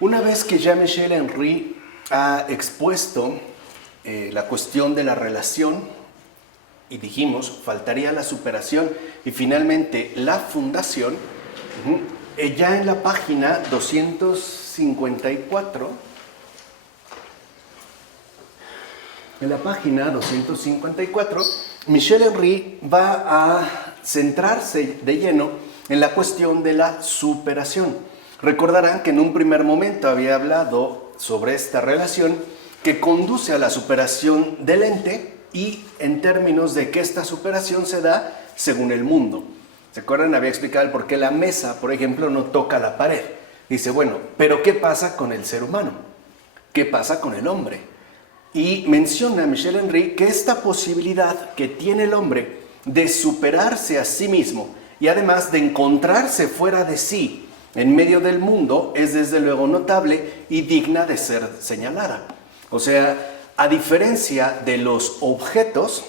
Una vez que ya Michel Henry ha expuesto la cuestión de la relación, y dijimos, faltaría la superación y finalmente la fundación, ya en la página 254, Michel Henry va a centrarse de lleno en la cuestión de la superación. Recordarán que en un primer momento había hablado sobre esta relación que conduce a la superación del ente y en términos de que esta superación se da según el mundo. ¿Se acuerdan? Había explicado el por qué la mesa, por ejemplo, no toca la pared. Dice, bueno, pero ¿qué pasa con el ser humano? ¿Qué pasa con el hombre? Y menciona Michel Henry que esta posibilidad que tiene el hombre de superarse a sí mismo y además de encontrarse fuera de sí en medio del mundo es desde luego notable y digna de ser señalada. O sea, a diferencia de los objetos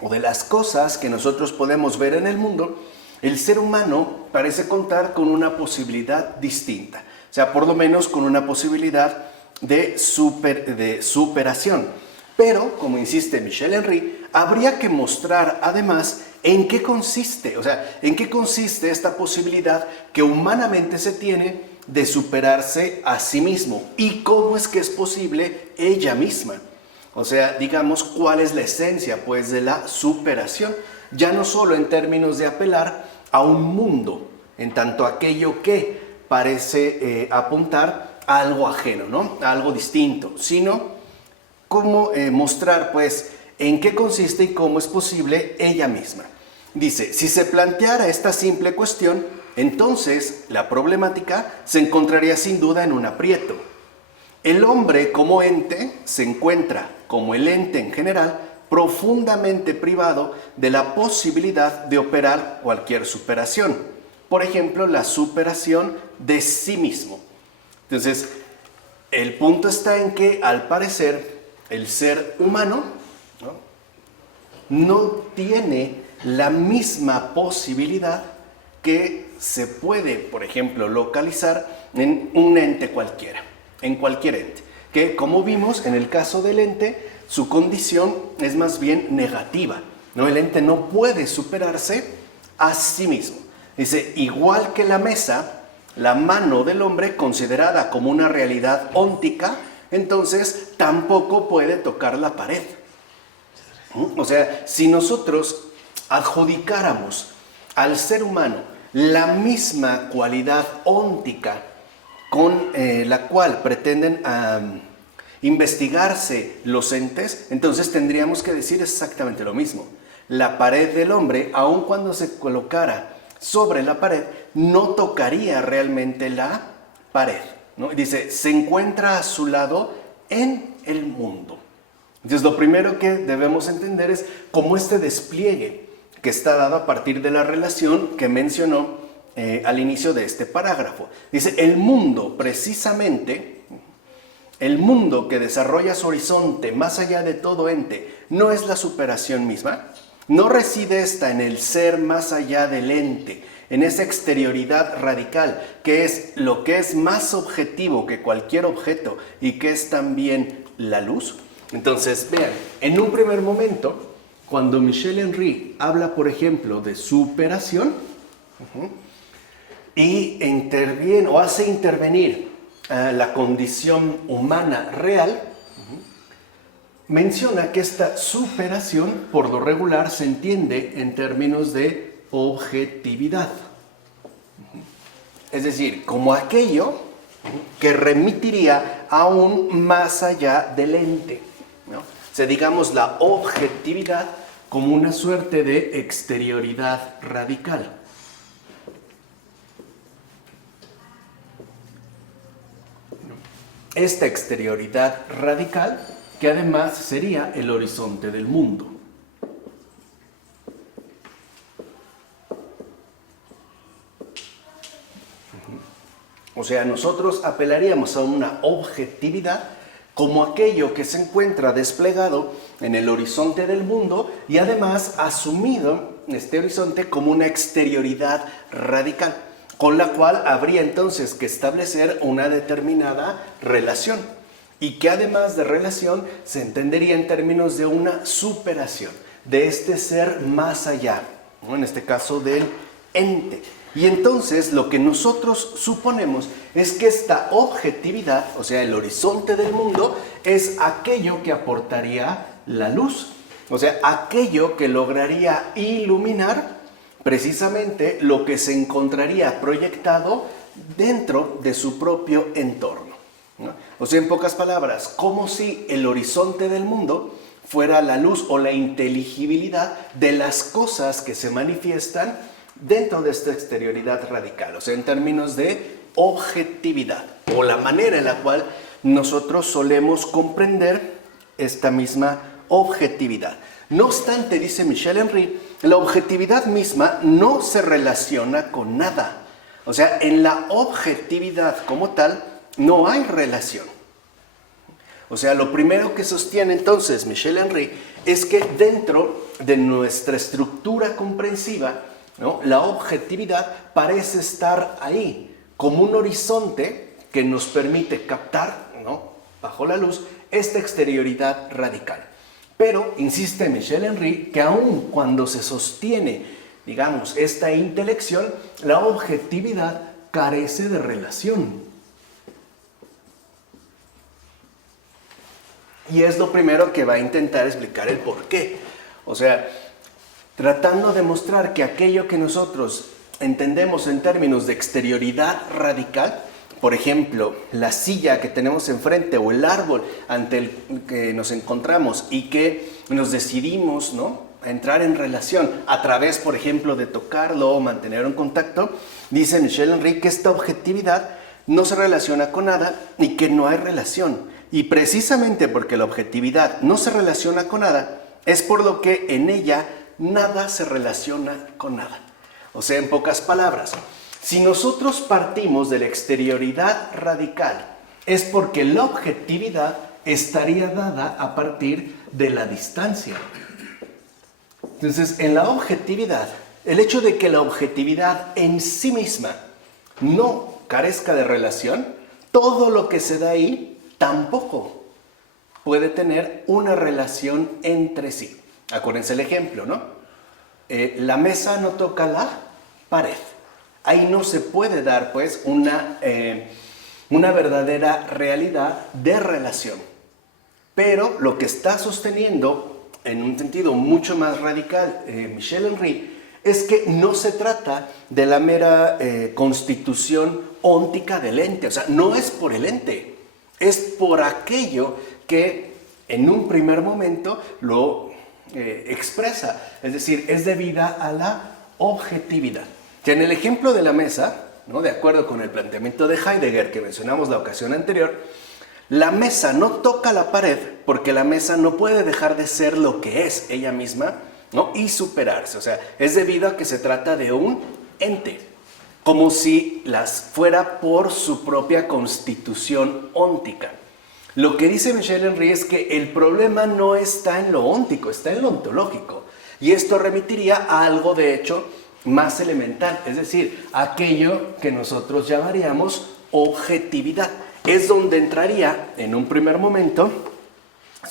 o de las cosas que nosotros podemos ver en el mundo, el ser humano parece contar con una posibilidad distinta. O sea, por lo menos con una posibilidad de superación. Pero, como insiste Michel Henry, habría que mostrar además en qué consiste, o sea, en qué consiste esta posibilidad que humanamente se tiene de superarse a sí mismo y cómo es que es posible ella misma. O sea, digamos, cuál es la esencia pues de la superación, ya no solo en términos de apelar a un mundo, en tanto aquello que parece apuntar a algo ajeno, ¿no? A algo distinto, sino cómo mostrar pues en qué consiste y cómo es posible ella misma. Dice, si se planteara esta simple cuestión, entonces la problemática se encontraría sin duda en un aprieto. El hombre como ente se encuentra, como el ente en general, profundamente privado de la posibilidad de operar cualquier superación. Por ejemplo, la superación de sí mismo. Entonces, el punto está en que, al parecer, el ser humano no tiene la misma posibilidad que se puede, por ejemplo, localizar en un ente cualquiera, en cualquier ente, que como vimos en el caso del ente, su condición es más bien negativa, ¿no? El ente no puede superarse a sí mismo. Dice, igual que la mesa, la mano del hombre considerada como una realidad óntica, entonces tampoco puede tocar la pared. O sea, si nosotros adjudicáramos al ser humano la misma cualidad óntica con la cual pretenden investigarse los entes, entonces tendríamos que decir exactamente lo mismo. La pared del hombre, aun cuando se colocara sobre la pared, no tocaría realmente la pared, ¿no? Dice, se encuentra a su lado en el mundo. Entonces, lo primero que debemos entender es cómo este despliegue que está dado a partir de la relación que mencionó al inicio de este parágrafo. Dice, el mundo, precisamente, el mundo que desarrolla su horizonte más allá de todo ente, ¿no es la superación misma? ¿No reside esta en el ser más allá del ente, en esa exterioridad radical, que es lo que es más objetivo que cualquier objeto y que es también la luz? Entonces, vean, en un primer momento, cuando Michel Henry habla, por ejemplo, de superación, y interviene o hace intervenir la condición humana real, menciona que esta superación, por lo regular, se entiende en términos de objetividad. Es decir, como aquello que remitiría aún más allá del ente, ¿no? O sea, digamos la objetividad como una suerte de exterioridad radical. Esta exterioridad radical, que además sería el horizonte del mundo. O sea, nosotros apelaríamos a una objetividad como aquello que se encuentra desplegado en el horizonte del mundo y además asumido este horizonte como una exterioridad radical. con la cual habría entonces que establecer una determinada relación y que además de relación se entendería en términos de una superación, de este ser más allá, ¿no? En este caso del ente. Y entonces lo que nosotros suponemos es que esta objetividad, o sea, el horizonte del mundo, es aquello que aportaría la luz, o sea, aquello que lograría iluminar precisamente lo que se encontraría proyectado dentro de su propio entorno, ¿no? O sea, en pocas palabras, como si el horizonte del mundo fuera la luz o la inteligibilidad de las cosas que se manifiestan dentro de esta exterioridad radical, o sea, en términos de objetividad, o la manera en la cual nosotros solemos comprender esta misma objetividad. No obstante, dice Michel Henry, la objetividad misma no se relaciona con nada. O sea, en la objetividad como tal no hay relación. O sea, lo primero que sostiene entonces Michel Henry es que dentro de nuestra estructura comprensiva, ¿no?, la objetividad parece estar ahí, como un horizonte que nos permite captar, ¿no?, bajo la luz, esta exterioridad radical. Pero, insiste Michel Henry, que aun cuando se sostiene, digamos, esta intelección, la objetividad carece de relación. Y es lo primero que va a intentar explicar el por qué. O sea, tratando de mostrar que aquello que nosotros entendemos en términos de exterioridad radical, por ejemplo, la silla que tenemos enfrente o el árbol ante el que nos encontramos y que nos decidimos, ¿no?, a entrar en relación a través, por ejemplo, de tocarlo o mantener un contacto, dice Michel Henry que esta objetividad no se relaciona con nada y que no hay relación. Y precisamente porque la objetividad no se relaciona con nada, es por lo que en ella nada se relaciona con nada. O sea, en pocas palabras, si nosotros partimos de la exterioridad radical, es porque la objetividad estaría dada a partir de la distancia. Entonces, en la objetividad, el hecho de que la objetividad en sí misma no carezca de relación, todo lo que se da ahí tampoco puede tener una relación entre sí. Acuérdense el ejemplo, ¿no? La mesa no toca la pared. Ahí no se puede dar, pues, una verdadera realidad de relación. Pero lo que está sosteniendo, en un sentido mucho más radical, Michel Henry, es que no se trata de la mera constitución óntica del ente. O sea, no es por el ente, es por aquello que en un primer momento lo expresa. Es decir, es debida a la objetividad. Que en el ejemplo de la mesa, ¿no?, de acuerdo con el planteamiento de Heidegger que mencionamos la ocasión anterior, la mesa no toca la pared porque la mesa no puede dejar de ser lo que es ella misma, ¿no?, y superarse. O sea, es debido a que se trata de un ente, como si las fuera por su propia constitución óntica. Lo que dice Michel Henry es que el problema no está en lo óntico, está en lo ontológico. Y esto remitiría a algo de hecho más elemental, es decir, aquello que nosotros llamaríamos objetividad. Es donde entraría en un primer momento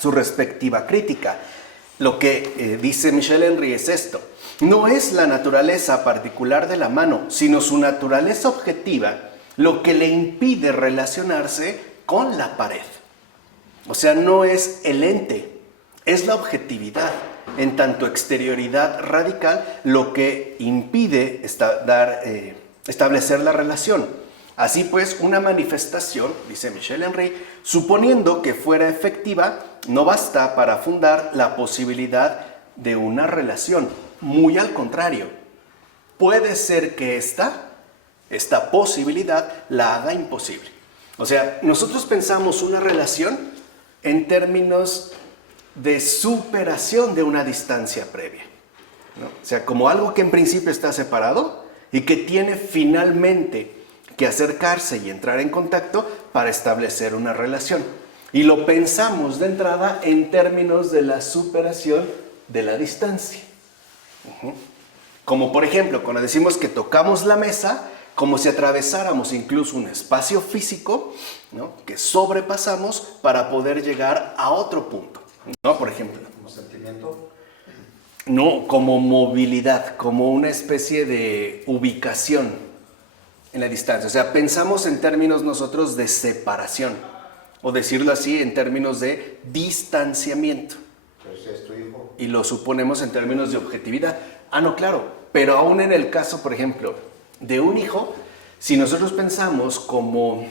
su respectiva crítica. Lo que dice Michel Henry es esto: no es la naturaleza particular de la mano, sino su naturaleza objetiva lo que le impide relacionarse con la pared. O sea, no es el ente, es la objetividad, en tanto exterioridad radical, lo que impide establecer la relación. Así pues, una manifestación, dice Michel Henry, suponiendo que fuera efectiva, no basta para fundar la posibilidad de una relación. Muy al contrario, puede ser que esta posibilidad la haga imposible. O sea, nosotros pensamos una relación en términos de superación de una distancia previa, ¿no? O sea, como algo que en principio está separado y que tiene finalmente que acercarse y entrar en contacto para establecer una relación. Y lo pensamos de entrada en términos de la superación de la distancia. Como por ejemplo, cuando decimos que tocamos la mesa, como si atravesáramos incluso un espacio físico, ¿no?, que sobrepasamos para poder llegar a otro punto, ¿no? Por ejemplo. ¿Como sentimiento? No, como movilidad, como una especie de ubicación en la distancia. O sea, pensamos en términos nosotros de separación, o decirlo así, en términos de distanciamiento. Pero si es tu hijo. Y lo suponemos en términos de objetividad. Ah, no, claro, pero aún en el caso, por ejemplo, de un hijo, si nosotros pensamos como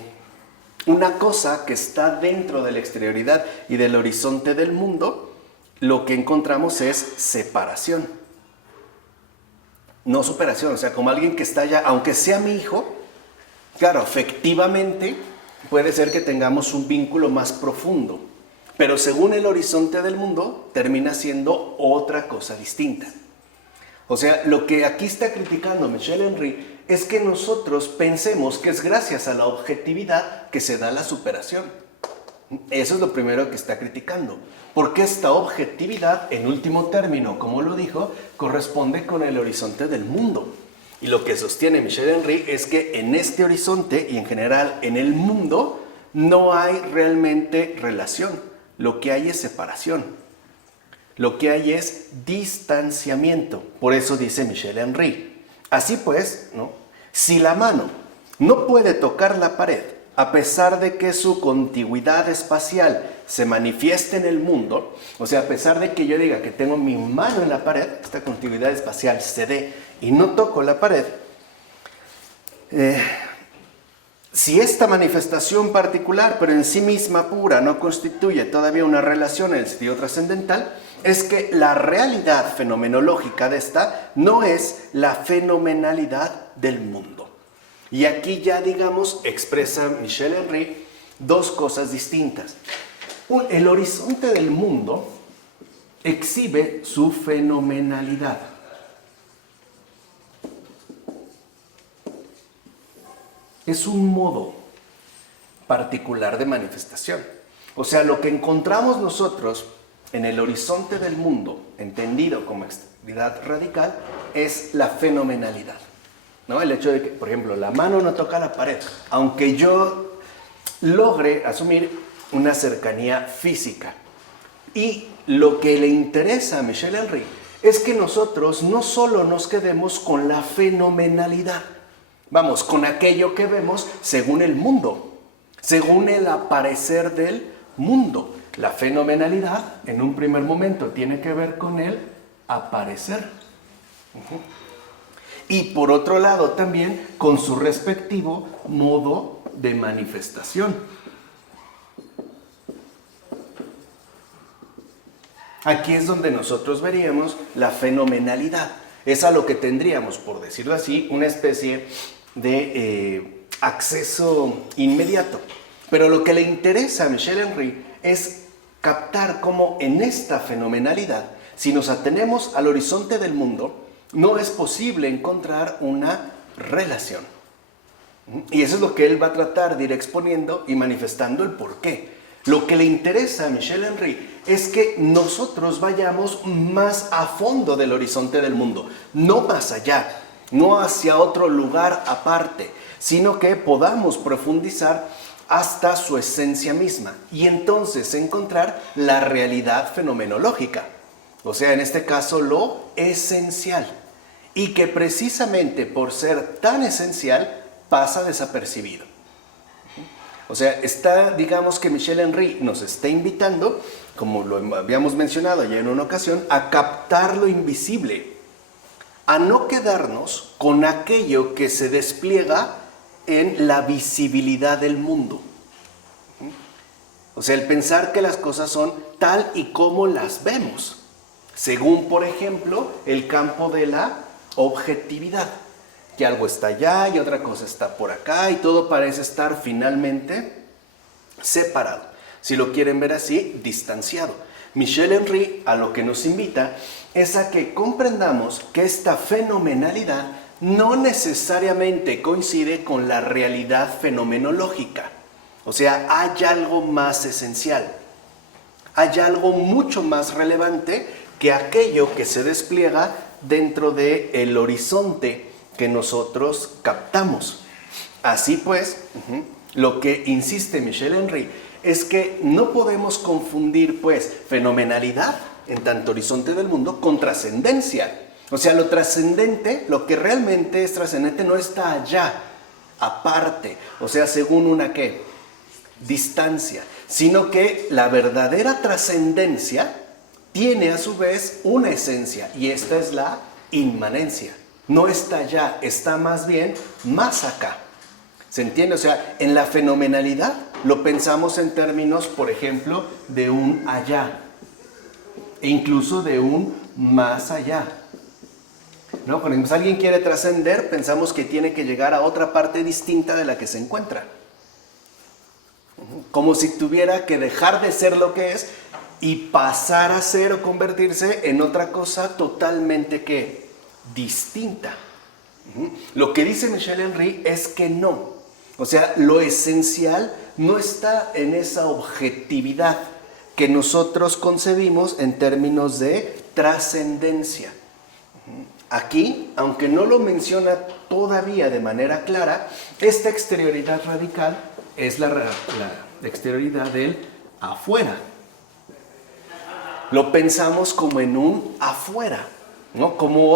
una cosa que está dentro de la exterioridad y del horizonte del mundo, lo que encontramos es separación, no superación. O sea, como alguien que está allá, aunque sea mi hijo, claro, efectivamente puede ser que tengamos un vínculo más profundo, pero según el horizonte del mundo termina siendo otra cosa distinta. O sea, lo que aquí está criticando Michel Henry es que nosotros pensemos que es gracias a la objetividad que se da la superación. Eso es lo primero que está criticando. Porque esta objetividad, en último término, como lo dijo, corresponde con el horizonte del mundo. Y lo que sostiene Michel Henry es que en este horizonte y en general en el mundo no hay realmente relación. Lo que hay es separación. Lo que hay es distanciamiento. Por eso dice Michel Henry. Así pues, ¿no?, si la mano no puede tocar la pared, a pesar de que su contigüidad espacial se manifieste en el mundo, o sea, a pesar de que yo diga que tengo mi mano en la pared, esta contigüidad espacial se dé y no toco la pared, si esta manifestación particular, pero en sí misma pura, no constituye todavía una relación en el sentido trascendental, es que la realidad fenomenológica de esta no es la fenomenalidad del mundo. Y aquí ya, digamos, expresa Michel Henry dos cosas distintas. El horizonte del mundo exhibe su fenomenalidad. Es un modo particular de manifestación. O sea, lo que encontramos nosotros en el horizonte del mundo, entendido como exterioridad radical, es la fenomenalidad, ¿no? El hecho de que, por ejemplo, la mano no toca la pared, aunque yo logre asumir una cercanía física. Y lo que le interesa a Michel Henry es que nosotros no solo nos quedemos con la fenomenalidad, vamos, con aquello que vemos según el mundo, según el aparecer del mundo. La fenomenalidad, en un primer momento, tiene que ver con el aparecer. Y por otro lado también con su respectivo modo de manifestación. Aquí es donde nosotros veríamos la fenomenalidad. Es a lo que tendríamos, por decirlo así, una especie de acceso inmediato. Pero lo que le interesa a Michel Henry es captar cómo en esta fenomenalidad, si nos atenemos al horizonte del mundo, no es posible encontrar una relación. Y eso es lo que él va a tratar de ir exponiendo y manifestando el porqué. Lo que le interesa a Michel Henry es que nosotros vayamos más a fondo del horizonte del mundo, no más allá, no hacia otro lugar aparte, sino que podamos profundizar hasta su esencia misma y entonces encontrar la realidad fenomenológica, o sea, en este caso lo esencial, y que precisamente por ser tan esencial pasa desapercibido. O sea, digamos que Michel Henry nos está invitando, como lo habíamos mencionado ya en una ocasión, a captar lo invisible, a no quedarnos con aquello que se despliega en la visibilidad del mundo. O sea, el pensar que las cosas son tal y como las vemos, según, por ejemplo, el campo de la objetividad, que algo está allá y otra cosa está por acá y todo parece estar finalmente separado. Si lo quieren ver así, distanciado. Michel Henry a lo que nos invita es a que comprendamos que esta fenomenalidad no necesariamente coincide con la realidad fenomenológica. O sea, hay algo más esencial. Hay algo mucho más relevante que aquello que se despliega dentro del horizonte que nosotros captamos. Así pues, lo que insiste Michel Henry es que no podemos confundir pues fenomenalidad en tanto horizonte del mundo con trascendencia. O sea, lo trascendente, lo que realmente es trascendente no está allá, aparte, o sea, según una ¿qué? Distancia, sino que la verdadera trascendencia tiene a su vez una esencia y esta es la inmanencia. No está allá, está más bien más acá. ¿Se entiende? O sea, en la fenomenalidad lo pensamos en términos, por ejemplo, de un allá e incluso de un más allá. ¿No? Cuando alguien quiere trascender, pensamos que tiene que llegar a otra parte distinta de la que se encuentra. Como si tuviera que dejar de ser lo que es y pasar a ser o convertirse en otra cosa totalmente ¿qué? Distinta. Lo que dice Michel Henry es que no. O sea, lo esencial no está en esa objetividad que nosotros concebimos en términos de trascendencia. Aquí, aunque no lo menciona todavía de manera clara, esta exterioridad radical es la exterioridad del afuera. Lo pensamos como en un afuera, ¿no? Como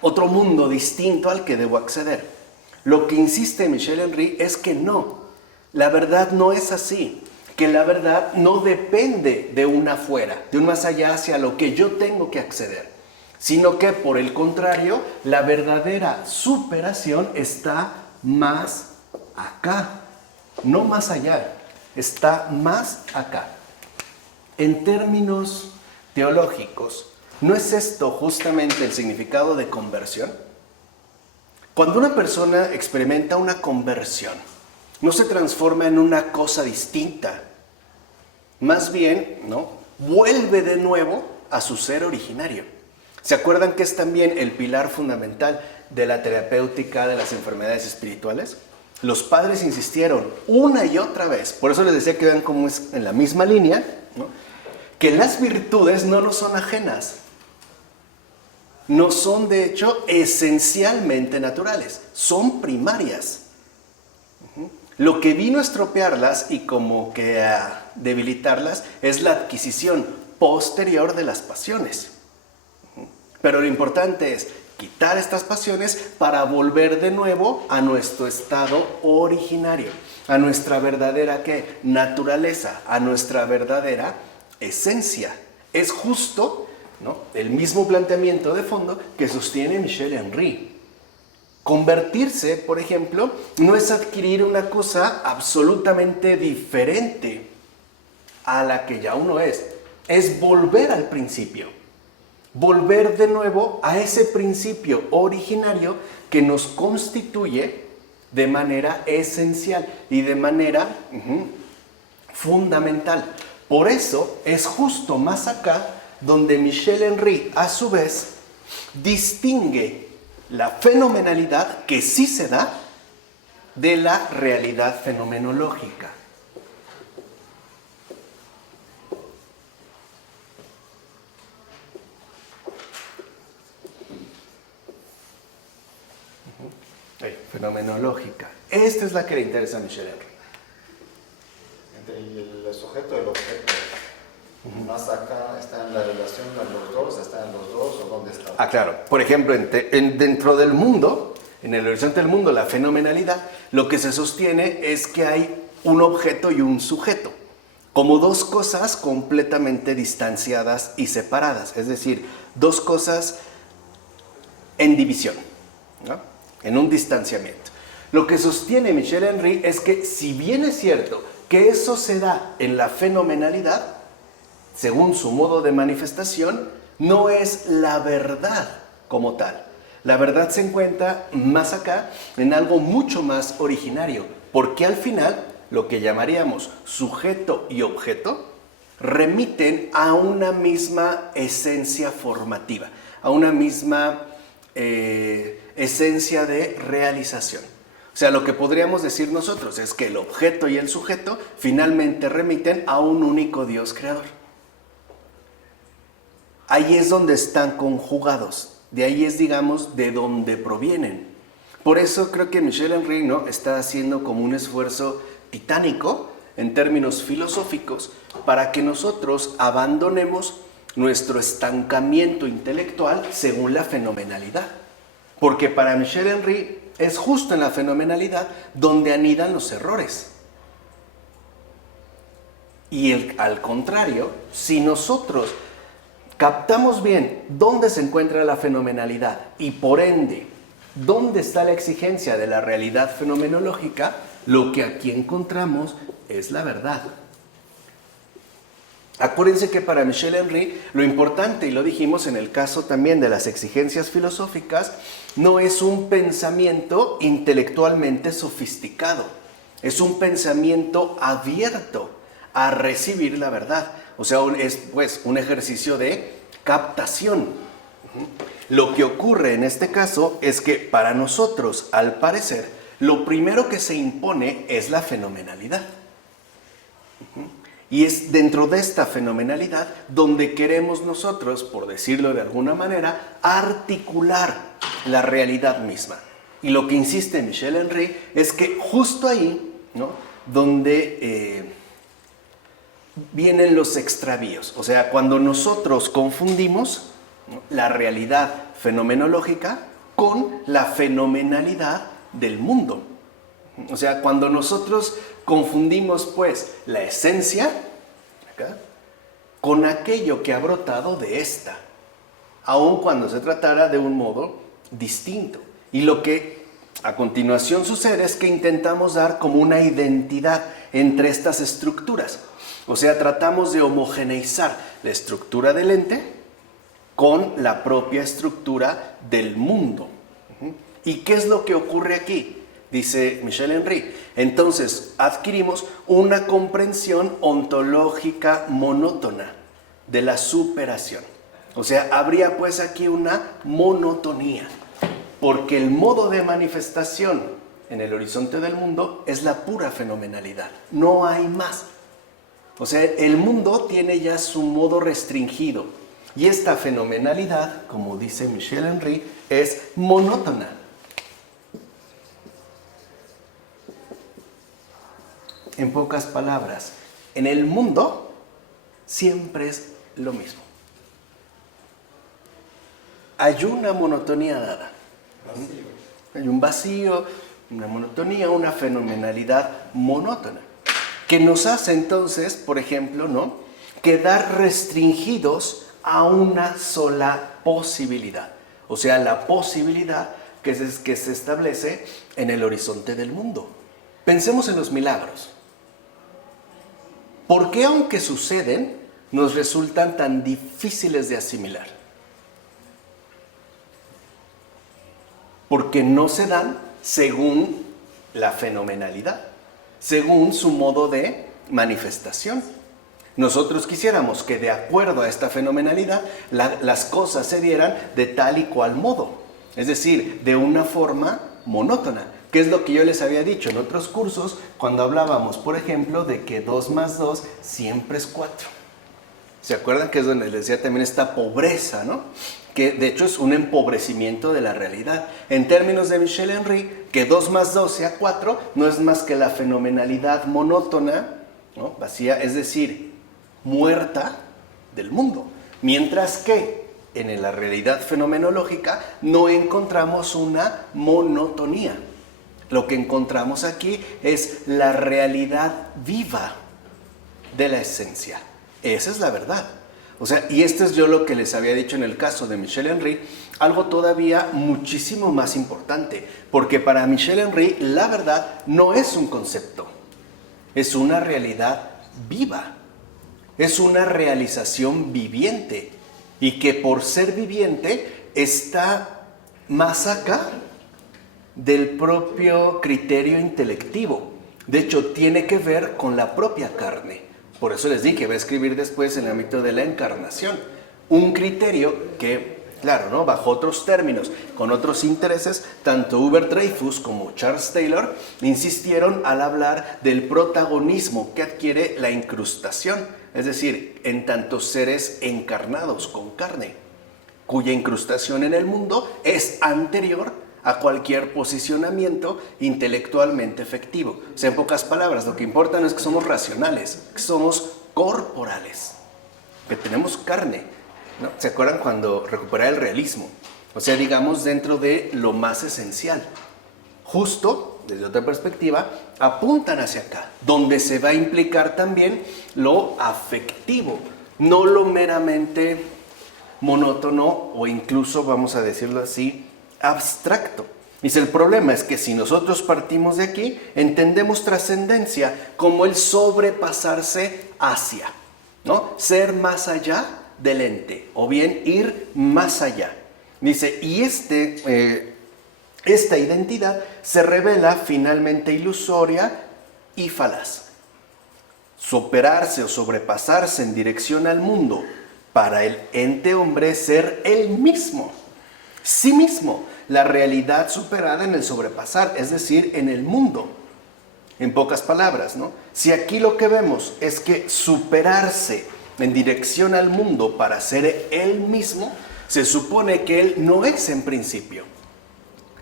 otro mundo distinto al que debo acceder. Lo que insiste Michel Henry es que no, la verdad no es así, que la verdad no depende de un afuera, de un más allá hacia lo que yo tengo que acceder, sino que por el contrario, la verdadera superación está más acá, no más allá, está más acá. En términos teológicos, ¿no es esto justamente el significado de conversión? Cuando una persona experimenta una conversión, no se transforma en una cosa distinta, más bien, ¿no? Vuelve de nuevo a su ser originario. ¿Se acuerdan que es también el pilar fundamental de la terapéutica de las enfermedades espirituales? Los padres insistieron una y otra vez, por eso les decía que vean cómo es en la misma línea, ¿no? Que las virtudes no nos son ajenas, no son de hecho esencialmente naturales, son primarias. Lo que vino a estropearlas y como que a debilitarlas es la adquisición posterior de las pasiones. Pero lo importante es quitar estas pasiones para volver de nuevo a nuestro estado originario, a nuestra verdadera ¿qué? Naturaleza, a nuestra verdadera esencia. Es justo, ¿no? El mismo planteamiento de fondo que sostiene Michel Henry. Convertirse, por ejemplo, no es adquirir una cosa absolutamente diferente a la que ya uno es volver al principio, volver de nuevo a ese principio originario que nos constituye de manera esencial y de manera fundamental. Por eso es justo más acá donde Michel Henry, a su vez, distingue la fenomenalidad que sí se da de la realidad fenomenológica. Fenomenológica. Esta es la que le interesa a Michel Henry. Entre el sujeto y el objeto, más acá está en la relación de los dos, está en los dos, o dónde está. Ah, claro. Por ejemplo, dentro del mundo, en el horizonte del mundo, la fenomenalidad, lo que se sostiene es que hay un objeto y un sujeto, como dos cosas completamente distanciadas y separadas, es decir, dos cosas en división, ¿no? En un distanciamiento. Lo que sostiene Michel Henry es que si bien es cierto que eso se da en la fenomenalidad, según su modo de manifestación, no es la verdad como tal. La verdad se encuentra más acá, en algo mucho más originario, porque al final, lo que llamaríamos sujeto y objeto, remiten a una misma esencia formativa, a una misma esencia de realización. O sea, lo que podríamos decir nosotros es que el objeto y el sujeto finalmente remiten a un único Dios creador. Ahí es donde están conjugados, De ahí es, digamos, de donde provienen. Por eso creo que Michel Henry, ¿no?, está haciendo como un esfuerzo titánico en términos filosóficos para que nosotros abandonemos nuestro estancamiento intelectual según la fenomenalidad. Porque para Michel Henry es justo en la fenomenalidad donde anidan los errores. Y al contrario, si nosotros captamos bien dónde se encuentra la fenomenalidad y por ende dónde está la exigencia de la realidad fenomenológica, lo que aquí encontramos es la verdad. Acuérdense que para Michel Henry lo importante, y lo dijimos en el caso también de las exigencias filosóficas, no es un pensamiento intelectualmente sofisticado, es un pensamiento abierto a recibir la verdad. O sea, es pues un ejercicio de captación. Lo que ocurre en este caso es que para nosotros, al parecer, lo primero que se impone es la fenomenalidad. Y es dentro de esta fenomenalidad donde queremos nosotros, por decirlo de alguna manera, articular la realidad misma. Y lo que insiste Michel Henry es que justo ahí, ¿no?, donde vienen los extravíos. O sea, cuando nosotros confundimos, ¿no?, la realidad fenomenológica con la fenomenalidad del mundo. O sea, cuando nosotros confundimos pues la esencia acá con aquello que ha brotado de esta, aun cuando se tratara de un modo distinto. Y lo que a continuación sucede es que intentamos dar como una identidad entre estas estructuras. O sea, tratamos de homogeneizar la estructura del ente con la propia estructura del mundo. ¿Y qué es lo que ocurre aquí? Dice Michel Henry. Entonces, adquirimos una comprensión ontológica monótona de la superación. O sea, habría pues aquí una monotonía, porque el modo de manifestación en el horizonte del mundo es la pura fenomenalidad. No hay más. O sea, el mundo tiene ya su modo restringido. Y esta fenomenalidad, como dice Michel Henry, es monótona. En pocas palabras, en el mundo siempre es lo mismo. Hay una monotonía dada. Hay un vacío, una monotonía, una fenomenalidad monótona, que nos hace entonces, por ejemplo, ¿no?, quedar restringidos a una sola posibilidad. O sea, la posibilidad que se establece en el horizonte del mundo. Pensemos en los milagros. ¿Por qué, aunque suceden, nos resultan tan difíciles de asimilar? Porque no se dan según la fenomenalidad, según su modo de manifestación. Nosotros quisiéramos que de acuerdo a esta fenomenalidad las cosas se dieran de tal y cual modo, es decir, de una forma monótona, que es lo que yo les había dicho en otros cursos cuando hablábamos, por ejemplo, de que 2 más 2 siempre es 4. ¿Se acuerdan que es donde les decía también esta pobreza, ¿no?, que de hecho es un empobrecimiento de la realidad? En términos de Michel Henry, que 2 más 2 sea 4 no es más que la fenomenalidad monótona, ¿no?, vacía, es decir, muerta del mundo. Mientras que en la realidad fenomenológica no encontramos una monotonía. Lo que encontramos aquí es la realidad viva de la esencia. Esa es la verdad. O sea, y esto es yo lo que les había dicho en el caso de Michel Henry, algo todavía muchísimo más importante, porque para Michel Henry la verdad no es un concepto, es una realidad viva, es una realización viviente, y que por ser viviente está más acá del propio criterio intelectivo. De hecho, tiene que ver con la propia carne. Por eso les dije que va a escribir después en el ámbito de la encarnación. Un criterio que, claro, ¿no?, bajo otros términos, con otros intereses, tanto Hubert Dreyfus como Charles Taylor insistieron al hablar del protagonismo que adquiere la incrustación, es decir, en tantos seres encarnados con carne. cuya incrustación en el mundo es anterior a cualquier posicionamiento intelectualmente efectivo. O sea, en pocas palabras, lo que importa no es que somos racionales, que somos corporales, que tenemos carne, ¿no? ¿Se acuerdan cuando recuperar el realismo? O sea, digamos, dentro de lo más esencial. Justo, desde otra perspectiva, apuntan hacia acá, donde se va a implicar también lo afectivo, no lo meramente monótono o incluso, vamos a decirlo así, abstracto. Dice, el problema es que si nosotros partimos de aquí, entendemos trascendencia como el sobrepasarse hacia, ¿no? Ser más allá del ente, o bien ir más allá. Dice, y esta identidad se revela finalmente ilusoria y falaz. Superarse o sobrepasarse en dirección al mundo para el ente hombre es ser él mismo, sí mismo, la realidad superada en el sobrepasar, es decir, en el mundo. En pocas palabras, ¿no? Si aquí lo que vemos es que superarse en dirección al mundo para ser él mismo, se supone que él no es en principio.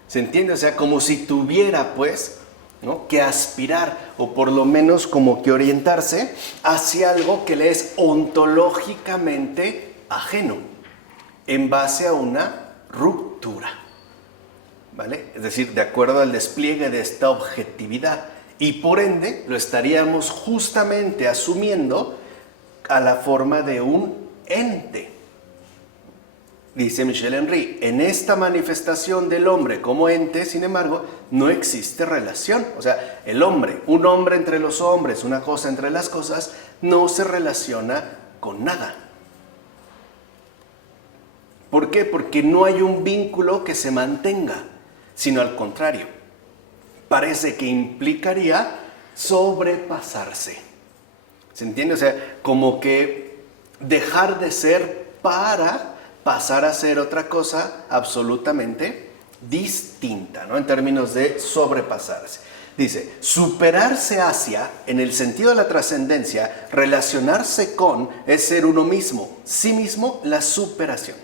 ¿Se entiende? O sea, como si tuviera, pues, ¿no?, que aspirar, o por lo menos como que orientarse hacia algo que le es ontológicamente ajeno, en base a una ruptura, ¿vale? Es decir, de acuerdo al despliegue de esta objetividad, y por ende lo estaríamos justamente asumiendo a la forma de un ente. Dice Michel Henry, en esta manifestación del hombre como ente, sin embargo, no existe relación. O sea, el hombre, un hombre entre los hombres, una cosa entre las cosas, no se relaciona con nada. ¿Por qué? Porque no hay un vínculo que se mantenga, sino al contrario. Parece que implicaría sobrepasarse. ¿Se entiende? O sea, como que dejar de ser para pasar a ser otra cosa absolutamente distinta, ¿no? En términos de sobrepasarse. Dice, superarse hacia, en el sentido de la trascendencia, relacionarse con, es ser uno mismo, sí mismo, la superación.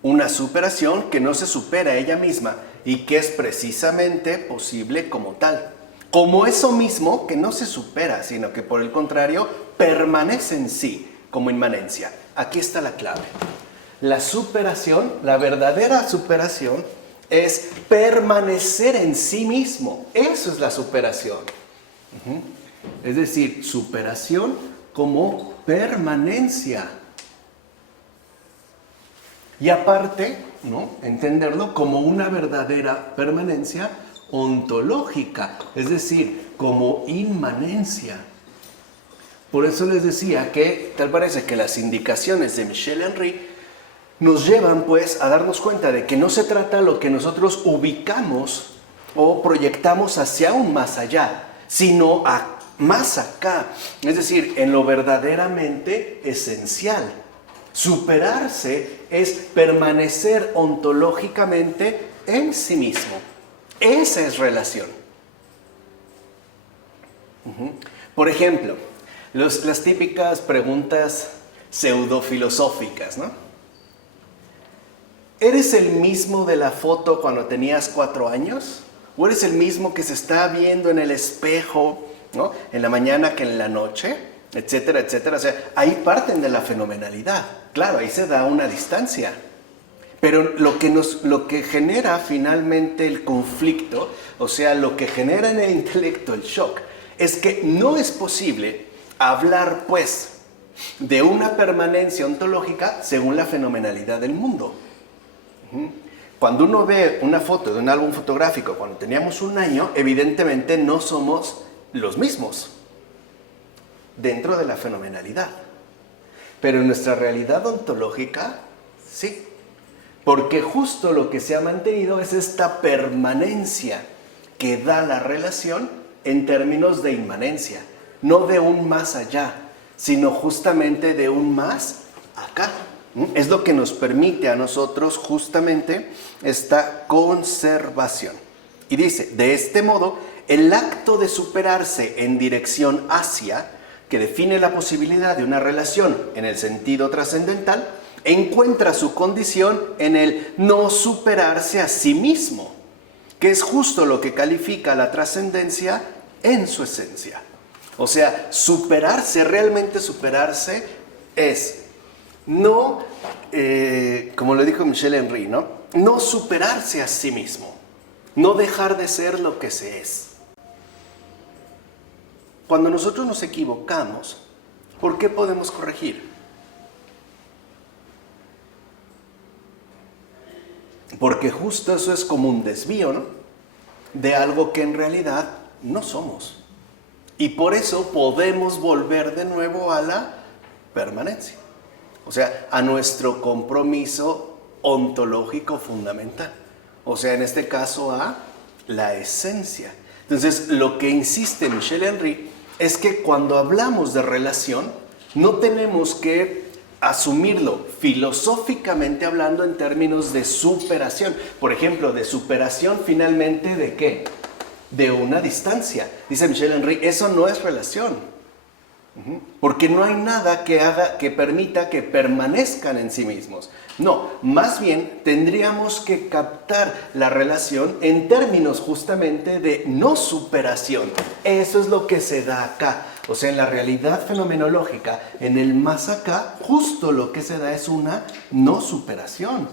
Una superación que no se supera a ella misma y que es precisamente posible como tal. Como eso mismo que no se supera, sino que por el contrario permanece en sí como inmanencia. Aquí está la clave. La superación, la verdadera superación, es permanecer en sí mismo. Eso es la superación. Es decir, superación como permanencia. Y aparte, ¿no?, entenderlo como una verdadera permanencia ontológica, es decir, como inmanencia. Por eso les decía que tal parece que las indicaciones de Michel Henry nos llevan pues a darnos cuenta de que no se trata de lo que nosotros ubicamos o proyectamos hacia un más allá, sino a más acá, es decir, en lo verdaderamente esencial. Superarse es permanecer ontológicamente en sí mismo. Esa es relación. Por ejemplo, las típicas preguntas pseudofilosóficas, ¿no? ¿Eres el mismo de la foto cuando tenías 4 años? ¿O eres el mismo que se está viendo en el espejo, ¿no?, en la mañana que en la noche? Etcétera, etcétera. O sea, ahí parten de la fenomenalidad. Claro, ahí se da una distancia. Pero lo que genera finalmente el conflicto, o sea, lo que genera en el intelecto el shock, es que no es posible hablar, pues, de una permanencia ontológica según la fenomenalidad del mundo. Cuando uno ve una foto de un álbum fotográfico cuando teníamos 1 año, evidentemente no somos los mismos dentro de la fenomenalidad. Pero en nuestra realidad ontológica, sí. Porque justo lo que se ha mantenido es esta permanencia que da la relación en términos de inmanencia. No de un más allá, sino justamente de un más acá. Es lo que nos permite a nosotros justamente esta conservación. Y dice, de este modo, el acto de superarse en dirección hacia, que define la posibilidad de una relación en el sentido trascendental, encuentra su condición en el no superarse a sí mismo, que es justo lo que califica la trascendencia en su esencia. O sea, superarse, realmente superarse, es no, como lo dijo Michel Henry, ¿no? No superarse a sí mismo, no dejar de ser lo que se es. Cuando nosotros nos equivocamos, ¿por qué podemos corregir? Porque justo eso es como un desvío, ¿no? De algo que en realidad no somos. Y por eso podemos volver de nuevo a la permanencia. O sea, a nuestro compromiso ontológico fundamental. O sea, en este caso a la esencia. Entonces, lo que insiste Michel Henry es que cuando hablamos de relación, no tenemos que asumirlo filosóficamente hablando en términos de superación. Por ejemplo, de superación finalmente ¿de qué? De una distancia. Dice Michel Henry, eso no es relación. Porque no hay nada que permita que permanezcan en sí mismos. No, más bien tendríamos que captar la relación en términos justamente de no superación. Eso es lo que se da acá. O sea, en la realidad fenomenológica, en el más acá, justo lo que se da es una no superación,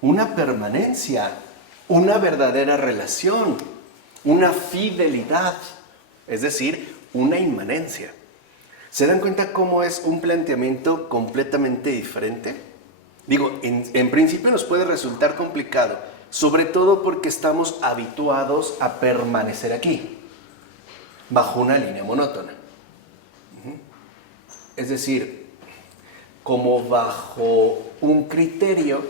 una permanencia, una verdadera relación, una fidelidad, es decir, una inmanencia. ¿Se dan cuenta cómo es un planteamiento completamente diferente? Digo, en principio nos puede resultar complicado, sobre todo porque estamos habituados a permanecer aquí, bajo una línea monótona. Es decir, como bajo un criterio,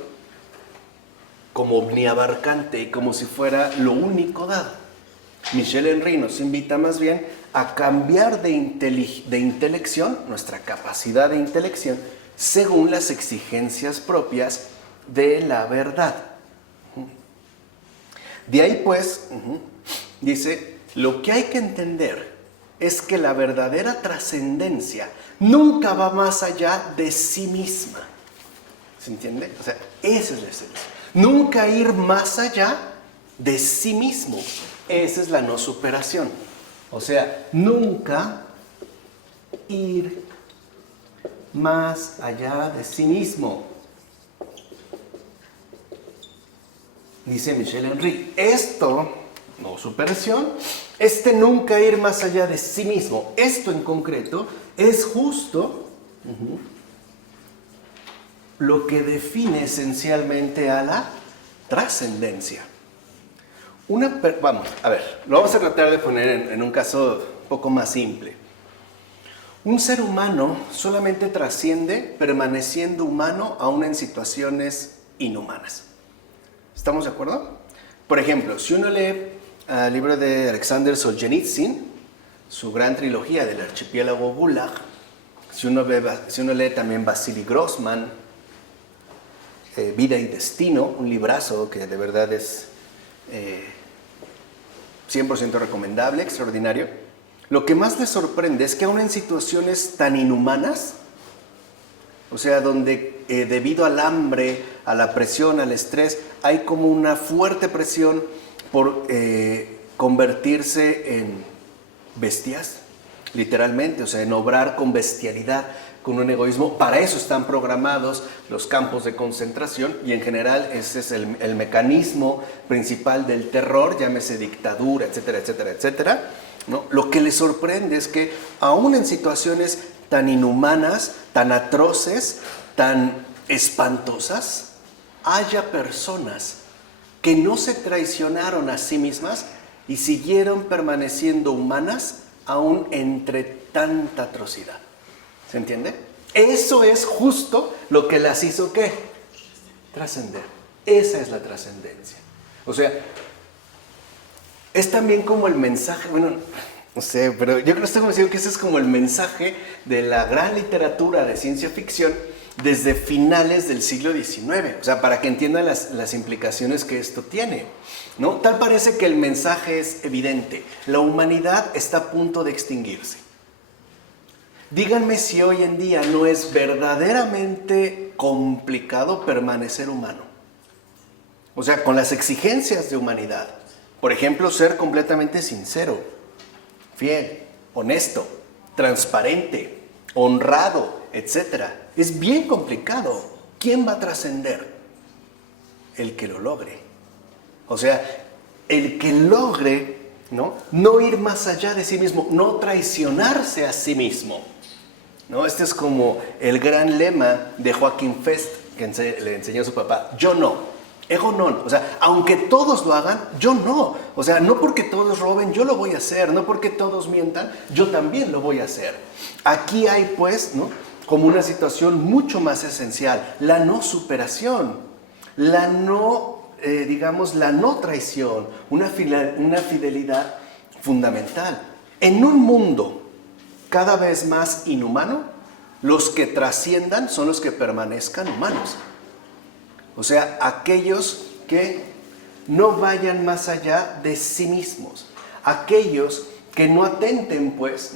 como omniabarcante y como si fuera lo único dado. Michel Henry nos invita más bien a cambiar de intelección, nuestra capacidad de intelección, según las exigencias propias de la verdad. De ahí pues, dice, lo que hay que entender es que la verdadera trascendencia nunca va más allá de sí misma. ¿Se entiende? O sea, esa es la esencia. Nunca ir más allá de sí mismo. Esa es la no superación. O sea, nunca ir más allá de sí mismo. Dice Michel Henry, esto, no superación, nunca ir más allá de sí mismo, esto en concreto, es justo lo que define esencialmente a la trascendencia. Vamos, a ver, lo vamos a tratar de poner en un caso un poco más simple. Un ser humano solamente trasciende permaneciendo humano aún en situaciones inhumanas. ¿Estamos de acuerdo? Por ejemplo, si uno lee el libro de Alexander Solzhenitsyn, su gran trilogía del archipiélago Gulag, si uno lee también Vasily Grossman, Vida y Destino, un librazo que de verdad es 100% recomendable, extraordinario. Lo que más les sorprende es que aún en situaciones tan inhumanas, o sea, donde debido al hambre, a la presión, al estrés, hay como una fuerte presión por convertirse en bestias, literalmente, o sea, en obrar con bestialidad, con un egoísmo. Para eso están programados los campos de concentración y en general ese es el mecanismo principal del terror, llámese dictadura, etcétera, etcétera, etcétera, ¿no? Lo que les sorprende es que aún en situaciones tan inhumanas, tan atroces, tan espantosas, haya personas que no se traicionaron a sí mismas y siguieron permaneciendo humanas aún entre tanta atrocidad. ¿Se entiende? Eso es justo lo que las hizo ¿qué? Trascender. Esa es la trascendencia. O sea, es también como el mensaje, bueno, no sé, pero yo creo que estoy convencido que ese es como el mensaje de la gran literatura de ciencia ficción desde finales del siglo XIX. O sea, para que entiendan las implicaciones que esto tiene, ¿no? Tal parece que el mensaje es evidente. La humanidad está a punto de extinguirse. Díganme si hoy en día no es verdaderamente complicado permanecer humano. O sea, con las exigencias de humanidad. Por ejemplo, ser completamente sincero, fiel, honesto, transparente, honrado, etc. Es bien complicado. ¿Quién va a trascender? El que lo logre. O sea, el que logre, no ir más allá de sí mismo, no traicionarse a sí mismo. ¿No? Este es como el gran lema de Joaquín Fest, que le enseñó a su papá: yo no. Ego non, o sea, aunque todos lo hagan, yo no. O sea, no porque todos roben, yo lo voy a hacer. No porque todos mientan, yo también lo voy a hacer. Aquí hay, pues, como una situación mucho más esencial: la no superación, la no, la no traición, una fidelidad fundamental. En un mundo cada vez más inhumano, los que trasciendan son los que permanezcan humanos. O sea, aquellos que no vayan más allá de sí mismos. Aquellos que no atenten, pues,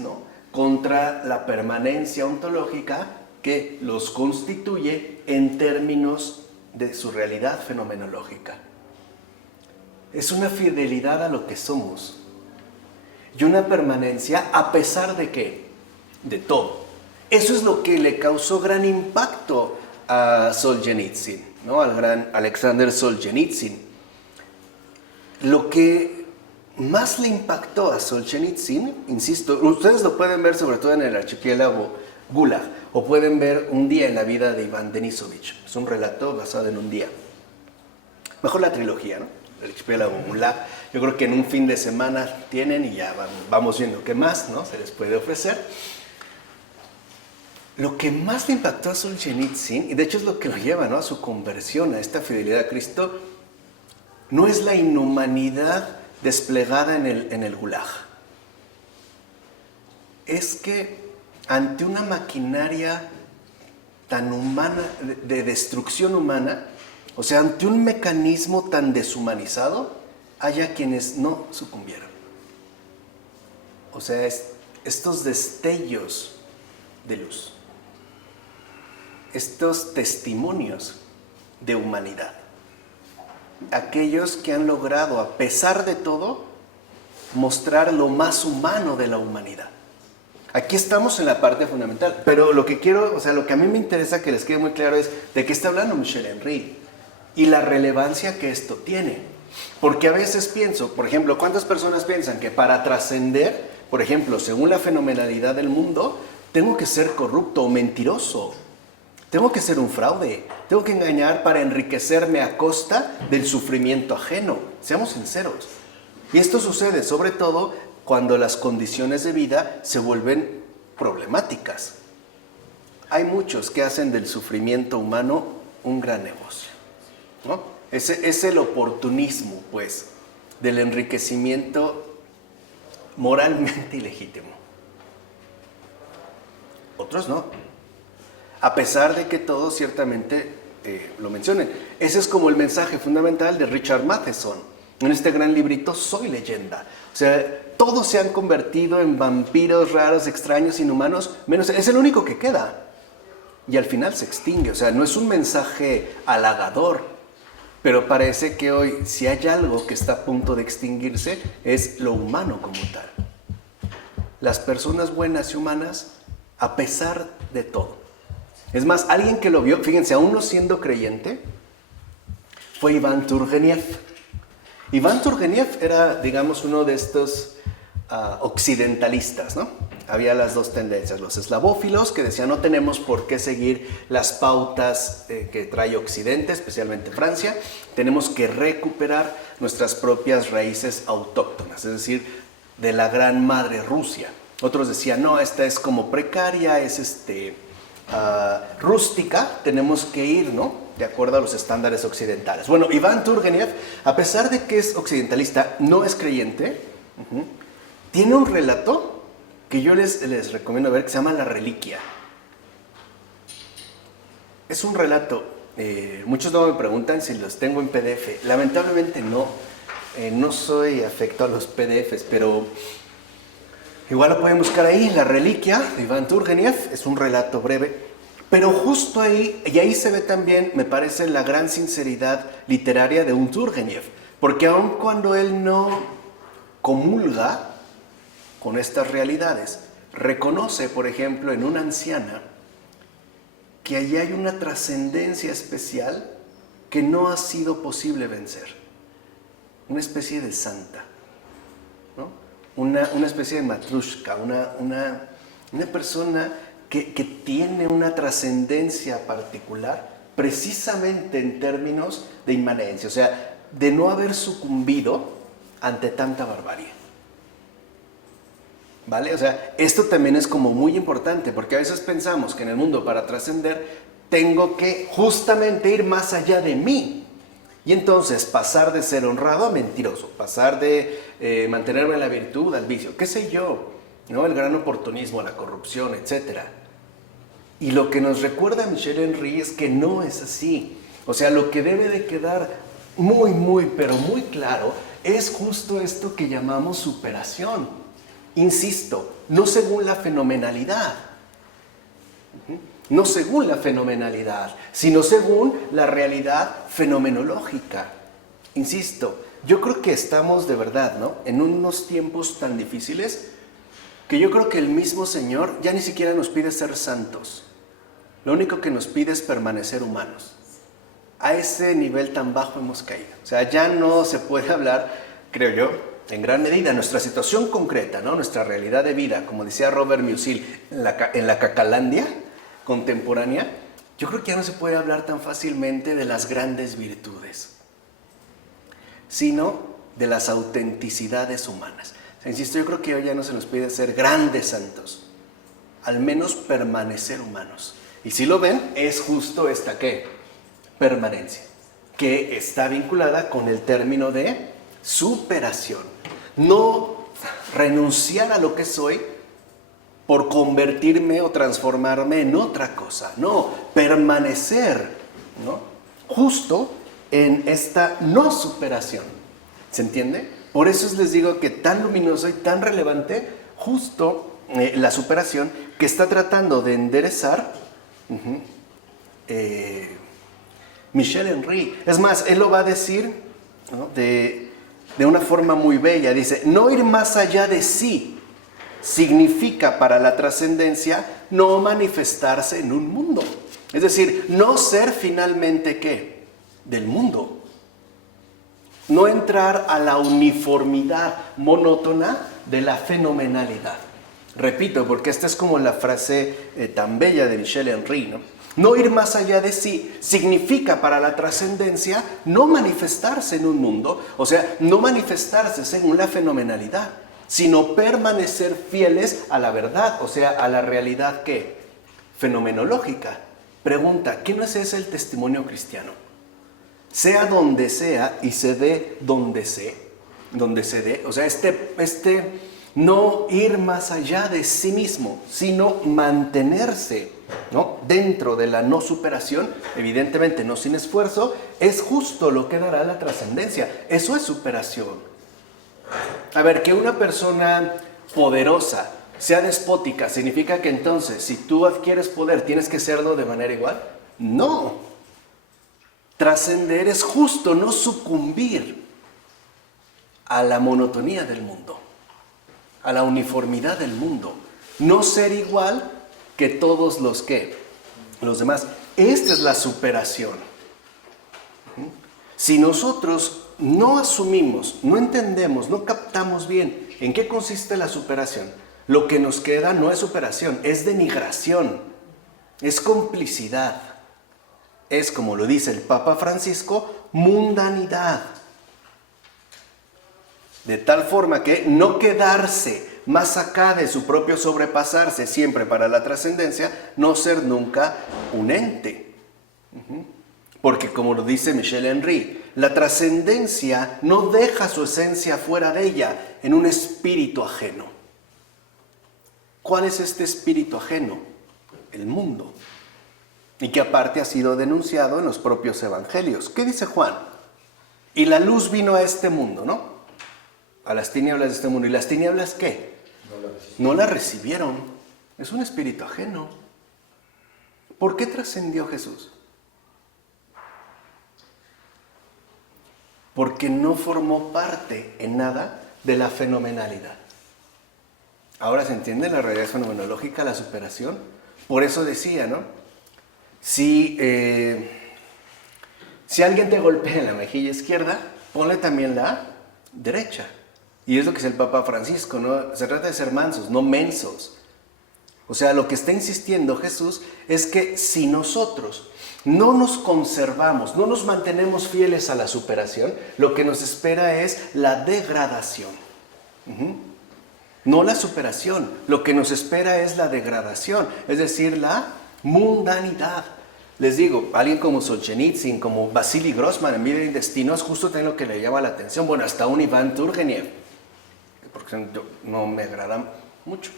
contra la permanencia ontológica que los constituye en términos de su realidad fenomenológica. Es una fidelidad a lo que somos. Y una permanencia a pesar de ¿qué? De todo. Eso es lo que le causó gran impacto a Solzhenitsyn. Al gran Alexander Solzhenitsyn. Lo que más le impactó a Solzhenitsyn, insisto, ustedes lo pueden ver sobre todo en el archipiélago Gulag, o pueden ver Un día en la vida de Iván Denisovich. Es un relato basado en un día. Mejor la trilogía, El archipiélago Gulag. Yo creo que en un fin de semana tienen y ya vamos viendo qué más, se les puede ofrecer. Lo que más le impactó a Solzhenitsyn, y de hecho es lo que lo lleva a su conversión, a esta fidelidad a Cristo, no es la inhumanidad desplegada en el Gulag. Es que ante una maquinaria tan humana, de destrucción humana, o sea, ante un mecanismo tan deshumanizado, haya quienes no sucumbieron. O sea, estos destellos de luz, estos testimonios de humanidad, aquellos que han logrado, a pesar de todo, mostrar lo más humano de la humanidad. Aquí estamos en la parte fundamental, pero lo que quiero, lo que a mí me interesa que les quede muy claro es de qué está hablando Michel Henry y la relevancia que esto tiene. Porque a veces pienso, por ejemplo, ¿cuántas personas piensan que para trascender, por ejemplo, según la fenomenalidad del mundo, tengo que ser corrupto o mentiroso? Tengo que ser un fraude, tengo que engañar para enriquecerme a costa del sufrimiento ajeno. Seamos sinceros. Y esto sucede sobre todo cuando las condiciones de vida se vuelven problemáticas. Hay muchos que hacen del sufrimiento humano un gran negocio, Es el oportunismo, pues, del enriquecimiento moralmente ilegítimo. Otros no. A pesar de que todos ciertamente lo mencionen. Ese es como el mensaje fundamental de Richard Matheson en este gran librito Soy Leyenda. O sea, todos se han convertido en vampiros raros, extraños, inhumanos, menos es el único que queda. Y al final se extingue. O sea, no es un mensaje halagador, pero parece que hoy, si hay algo que está a punto de extinguirse, es lo humano como tal. Las personas buenas y humanas, a pesar de todo. Es más, alguien que lo vio, fíjense, aún no siendo creyente, fue Iván Turgeniev. Iván Turgeniev era, digamos, uno de estos occidentalistas, Había las dos tendencias, los eslavófilos que decían no tenemos por qué seguir las pautas que trae Occidente, especialmente Francia, tenemos que recuperar nuestras propias raíces autóctonas, es decir, de la gran madre Rusia. Otros decían, no, esta es como precaria, es rústica, tenemos que ir, de acuerdo a los estándares occidentales. Bueno, Iván Turgeniev, a pesar de que es occidentalista, no es creyente, tiene un relato que yo les recomiendo ver que se llama La Reliquia. Es un relato, muchos no me preguntan si los tengo en PDF, lamentablemente no soy afecto a los PDFs, pero Igual lo pueden buscar ahí, La reliquia de Iván Turgeniev, es un relato breve, pero justo ahí, y ahí se ve también, me parece, la gran sinceridad literaria de un Turgeniev, porque aun cuando él no comulga con estas realidades, reconoce, por ejemplo, en una anciana, que allí hay una trascendencia especial que no ha sido posible vencer, una especie de santa, ¿no? Una especie de matrushka, una persona que tiene una trascendencia particular precisamente en términos de inmanencia, o sea, de no haber sucumbido ante tanta barbarie. ¿Vale? O sea, esto también es como muy importante, porque a veces pensamos que en el mundo para trascender tengo que justamente ir más allá de mí. Y entonces pasar de ser honrado a mentiroso, pasar de mantenerme en la virtud al vicio, qué sé yo, ¿no? El gran oportunismo, la corrupción, etc. Y lo que nos recuerda Michel Henry es que no es así. O sea, lo que debe de quedar muy, pero muy claro es justo esto que llamamos superación. Insisto, no según la fenomenalidad, no según la fenomenalidad, sino según la realidad fenomenológica. Insisto, yo creo que estamos de verdad, ¿no?, en unos tiempos tan difíciles que yo creo que el mismo Señor ya ni siquiera nos pide ser santos. Lo único que nos pide es permanecer humanos. A ese nivel tan bajo hemos caído. O sea, ya no se puede hablar, creo yo, en gran medida, nuestra situación concreta, ¿no?, nuestra realidad de vida, como decía Robert Musil, en la Cacalandia contemporánea, yo creo que ya no se puede hablar tan fácilmente de las grandes virtudes, sino de las autenticidades humanas. O sea, insisto, yo creo que hoy ya no se nos pide ser grandes santos, al menos permanecer humanos. Y si lo ven, es justo esta, ¿qué?, permanencia, que está vinculada con el término de superación. No renunciar a lo que soy por convertirme o transformarme en otra cosa. No, permanecer, ¿no?, justo en esta no superación. ¿Se entiende? Por eso les digo que tan luminoso y tan relevante justo la superación que está tratando de enderezar Michel Henry. Es más, él lo va a decir, ¿no?, de una forma muy bella. Dice, no ir más allá de sí significa para la trascendencia no manifestarse en un mundo. Es decir, no ser finalmente, ¿qué?, del mundo. No entrar a la uniformidad monótona de la fenomenalidad. Repito, porque esta es como la frase tan bella de Michel Henry, ¿no? No ir más allá de sí significa para la trascendencia no manifestarse en un mundo, o sea, no manifestarse según la fenomenalidad, sino permanecer fieles a la verdad, o sea, a la realidad, ¿qué?, fenomenológica. Pregunta, ¿qué no es ese el testimonio cristiano? Sea donde sea y se dé donde se dé, o sea, no ir más allá de sí mismo, sino mantenerse, ¿no?, dentro de la no superación, evidentemente no sin esfuerzo, es justo lo que dará la trascendencia. Eso es superación. A ver, que una persona poderosa sea despótica, ¿significa que entonces si tú adquieres poder tienes que serlo de manera igual? No. Trascender es justo no sucumbir a la monotonía del mundo, a la uniformidad del mundo, no ser igual que todos los demás. Esta es la superación. Si nosotros no asumimos, no entendemos, no captamos bien en qué consiste la superación, lo que nos queda no es superación, es denigración, es complicidad, es, como lo dice el Papa Francisco, mundanidad. De tal forma que no quedarse más acá de su propio sobrepasarse siempre para la trascendencia, no ser nunca un ente. Porque como lo dice Michel Henry, la trascendencia no deja su esencia fuera de ella en un espíritu ajeno. ¿Cuál es este espíritu ajeno? El mundo. Y que aparte ha sido denunciado en los propios evangelios. ¿Qué dice Juan? Y la luz vino a este mundo, ¿no? A las tinieblas de este mundo. ¿Y las tinieblas qué? No la No la recibieron. Es un espíritu ajeno. ¿Por qué trascendió Jesús? Porque no formó parte en nada de la fenomenalidad. Ahora se entiende la realidad fenomenológica, la superación. Por eso decía, ¿no? Si alguien te golpea en la mejilla izquierda, ponle también la derecha. Y es lo que es el Papa Francisco, ¿no? Se trata de ser mansos, no mensos. O sea, lo que está insistiendo Jesús es que si nosotros no nos conservamos, no nos mantenemos fieles a la superación, lo que nos espera es la degradación. No la superación, lo que nos espera es la degradación, es decir, la mundanidad. Les digo, alguien como Solzhenitsyn, como Vasily Grossman en Vida y Destino, es justo también lo que le llama la atención. Bueno, hasta un Iván Turgenev, porque no me agrada mucho.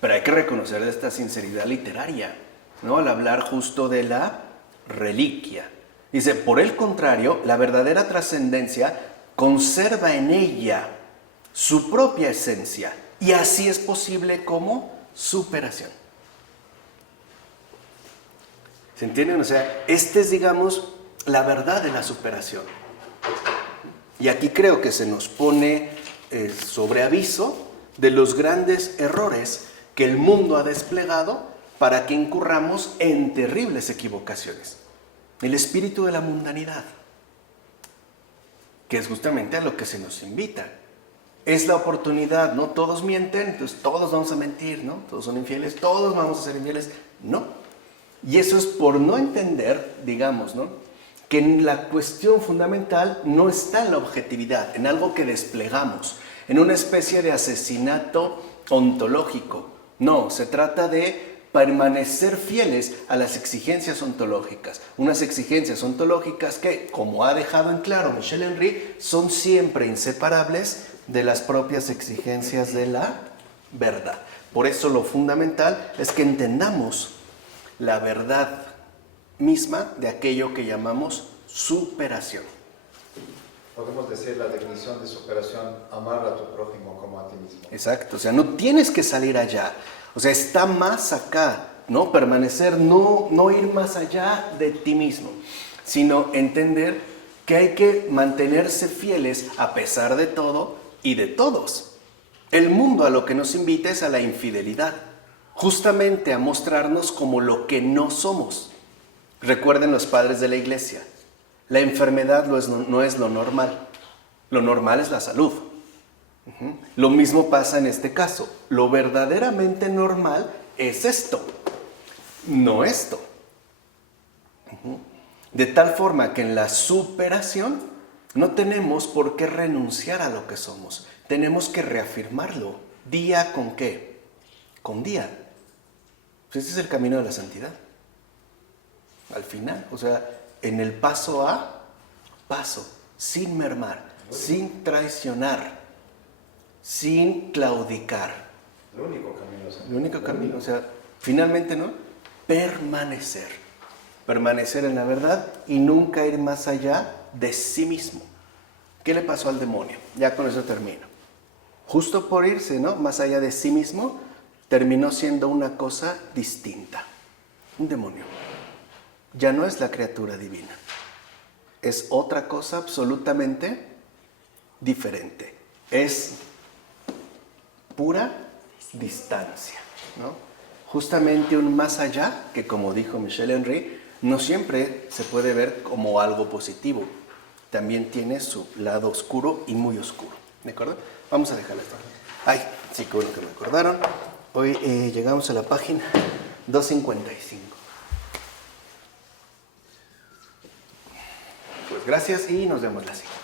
Pero hay que reconocer esta sinceridad literaria, ¿no? Al hablar justo de la reliquia. Dice, por el contrario, la verdadera trascendencia conserva en ella su propia esencia y así es posible como superación. ¿Se entienden? O sea, esta es, digamos, la verdad de la superación. Y aquí creo que se nos pone sobre aviso de los grandes errores que el mundo ha desplegado para que incurramos en terribles equivocaciones. El espíritu de la mundanidad, que es justamente a lo que se nos invita. Es la oportunidad, ¿no? Todos mienten, entonces todos vamos a mentir, ¿no? Todos son infieles, todos vamos a ser infieles. No. Y eso es por no entender, digamos, ¿no? Que la cuestión fundamental no está en la objetividad, en algo que desplegamos, en una especie de asesinato ontológico. No, se trata de permanecer fieles a las exigencias ontológicas. Unas exigencias ontológicas que, como ha dejado en claro Michel Henry, son siempre inseparables de las propias exigencias de la verdad. Por eso lo fundamental es que entendamos la verdad misma de aquello que llamamos superación. Podemos decir la definición de superación, amar a tu prójimo como a ti mismo. Exacto, o sea, no tienes que salir allá, o sea, está más acá, ¿no? Permanecer, no ir más allá de ti mismo, sino entender que hay que mantenerse fieles a pesar de todo y de todos. El mundo a lo que nos invita es a la infidelidad, justamente a mostrarnos como lo que no somos. Recuerden los padres de la iglesia, la enfermedad no es lo normal es la salud. Lo mismo pasa en este caso, lo verdaderamente normal es esto, no esto. De tal forma que en la superación no tenemos por qué renunciar a lo que somos, tenemos que reafirmarlo, día con qué, con día. Pues este es el camino de la santidad. Al final, o sea, en el paso a paso, sin mermar, sin traicionar, sin claudicar. El único camino. El único camino, o sea, finalmente, ¿no? Permanecer en la verdad y nunca ir más allá de sí mismo. ¿Qué le pasó al demonio? Ya con eso termino. Justo por irse, ¿no? Más allá de sí mismo, terminó siendo una cosa distinta. Un demonio. Ya no es la criatura divina. Es otra cosa absolutamente diferente. Es pura distancia, ¿no? Justamente un más allá que, como dijo Michel Henry, no siempre se puede ver como algo positivo. También tiene su lado oscuro y muy oscuro. ¿De acuerdo? Vamos a dejarla esto. Ay, sí, qué bueno que me acordaron. Hoy llegamos a la página 255. Pues gracias y nos vemos la siguiente.